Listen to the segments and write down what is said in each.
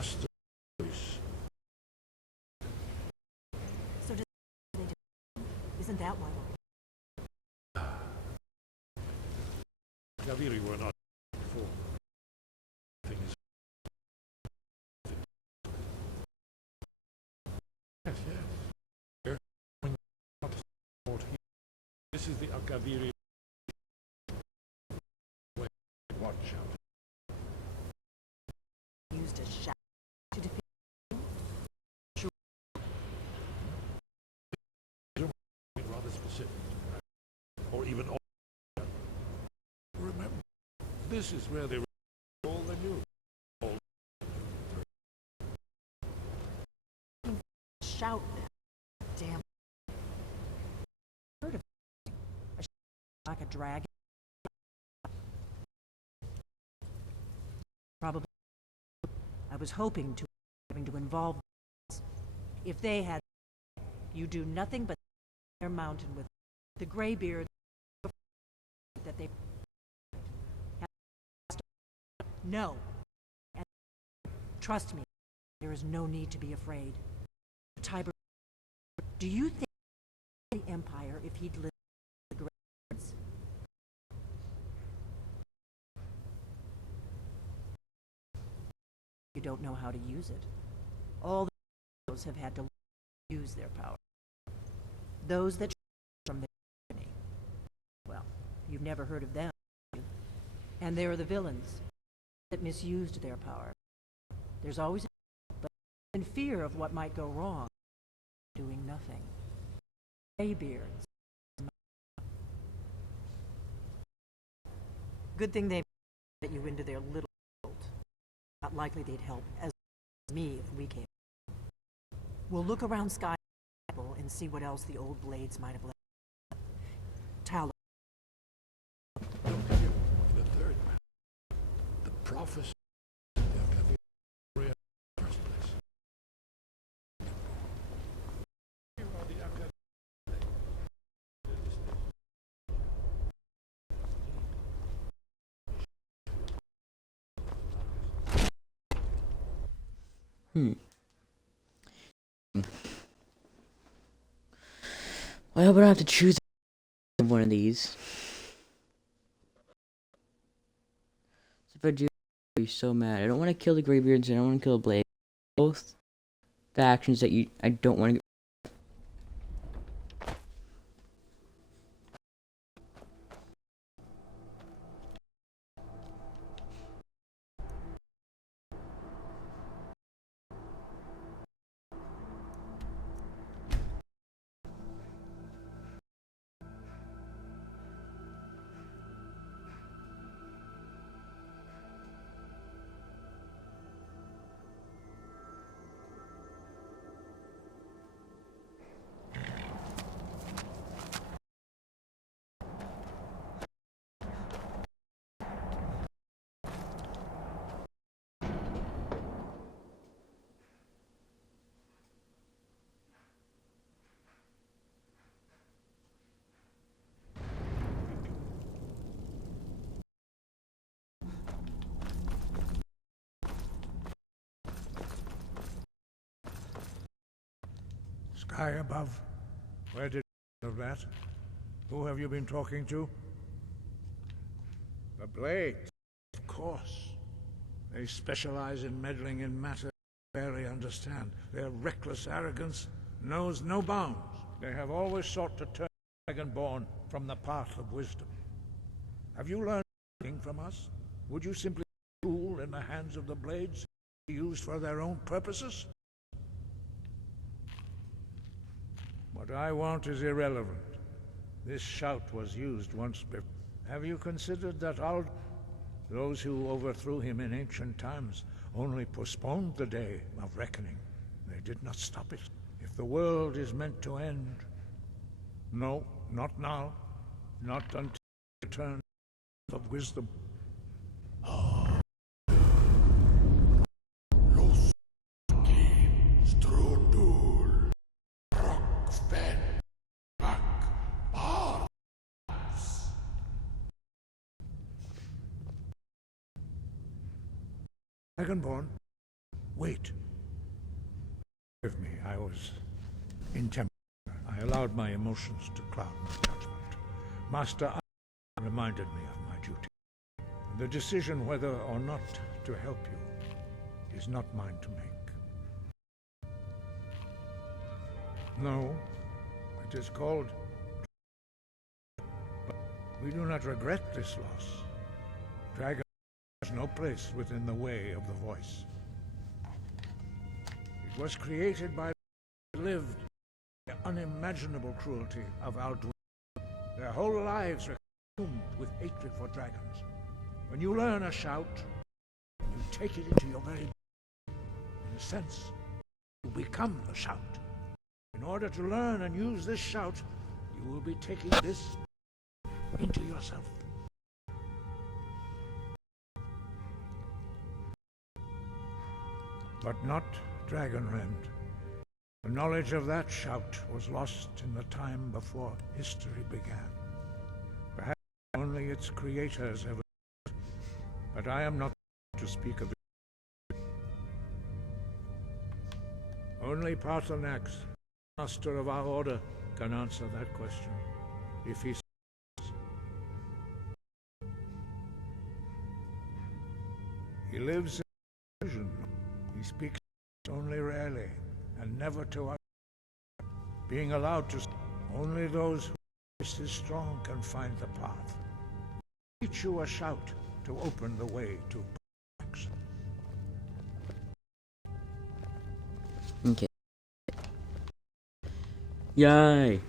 master's voice. So does they do? Isn't that why we're... Gaviri were not before. Things. Yes, yes. Here, when not support here. This is the Gaviri. Watch out. used a shout to defeat rather specific, or even all. Remember, this is where they all they knew. shout them? Damn. Heard of like a dragon? Probably. I was hoping to having to involve. If they had, you do nothing but their mountain with the graybeard that they. No. And trust me, there is no need to be afraid. Tiber, do you think the Empire, if he'd lived the graybeards? You don't know how to use it. All those have had to use their power. Those that from the enemy. Well, you've never heard of them. And they're the villains that misused their power. There's always but in fear of what might go wrong, doing nothing. Graybeards. Good thing they let you into their little world. Not likely they'd help as me if we came. We'll look around Skyrim and see what else the old blades might have left. Tallow. The third man. The prophecy of the first place. I hope I don't have to choose one of these. If I do, I'll be so mad. I don't want to kill the Greybeards and I don't want to kill the Blade. Both the actions that I don't want to get. Sky above. Where did you of that? Who have you been talking to? The Blades, of course. They specialize in meddling in matters they barely understand. Their reckless arrogance knows no bounds. They have always sought to turn the Dragonborn from the path of wisdom. Have you learned anything from us? Would you simply be a tool in the hands of the Blades, used for their own purposes? What I want is irrelevant. This shout was used once before. Have you considered that those who overthrew him in ancient times only postponed the day of reckoning? They did not stop it. If the world is meant to end, no, not now, not until the return of wisdom. Dragonborn, Wait. Forgive me, I was intemperate. I allowed my emotions to cloud my judgment. Master reminded me of my duty. The decision whether or not to help you is not mine to make. No, it is called... But we do not regret this loss. Dragon has no place within the way of the voice. It was created by lived the unimaginable cruelty of Alduin. Their whole lives are consumed with hatred for dragons. When you learn a shout, you take it into your very being. In a sense, you become the shout. In order to learn and use this shout, you will be taking this into yourself. But not Dragonrend. The knowledge of that shout was lost in the time before history began. Perhaps only its creators ever, but I am not to speak of it. Only Parthenax, master of our order, can answer that question, if he... He lives in illusion. He speaks only rarely, and never to us. Being allowed to... Only those who is strong can find the path. Teach you a shout to open the way to Parthenax. Okay. Yay!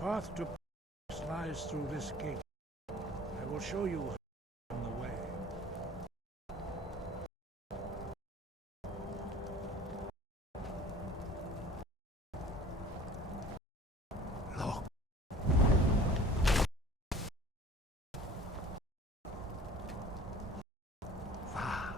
The path to Parthenax lies through this gate. I will show you on the way. Look. Far.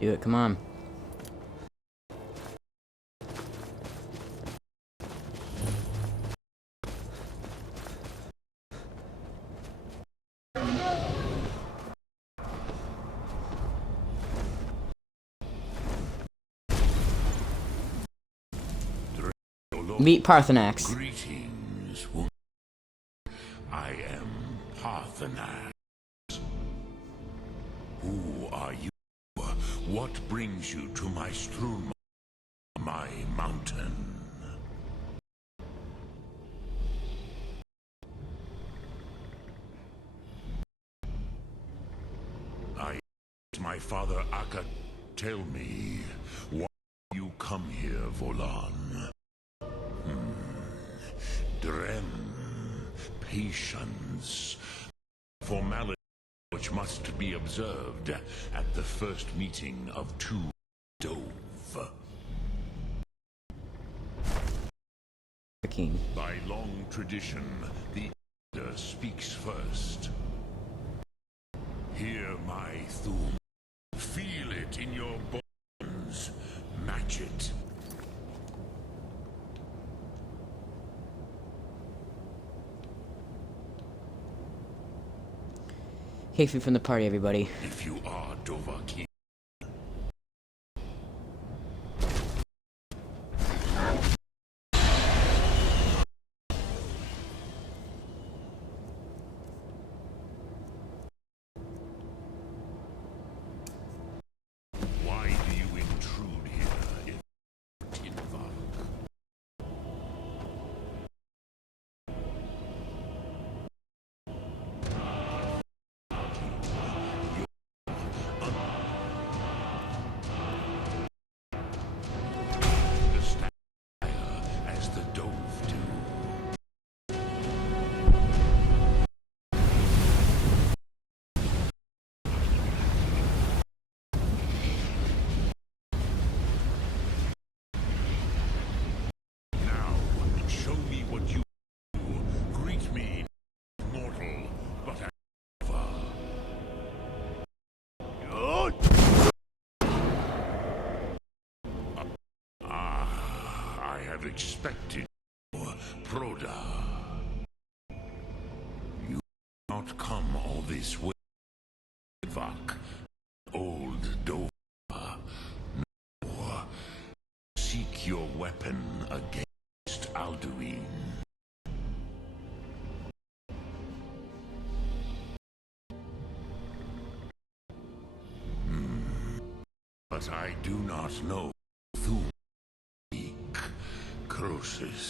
Do it, come on. Meet Parthenax. Greetings, woman. I am Parthenax. Who are you? What brings you to my strewn, my mountain? My father Akka, tell me, why you come here, Volan? Dren, patience, formality which must be observed at the first meeting of two Dove. By long tradition, the elder speaks first. Hear my thum. Feel it in your bones. Match it. Hafen from the party, everybody. If you are Dovahkiin. Why do you intrude here in Tinvak? Understand as the Dove do. Now, show me what you do. Greet me, mortal, but I have expected more, Proda. You not come all this way, Vak, old Dova. No, seek your weapon against Alduin. But I do not know Thum. Croesus.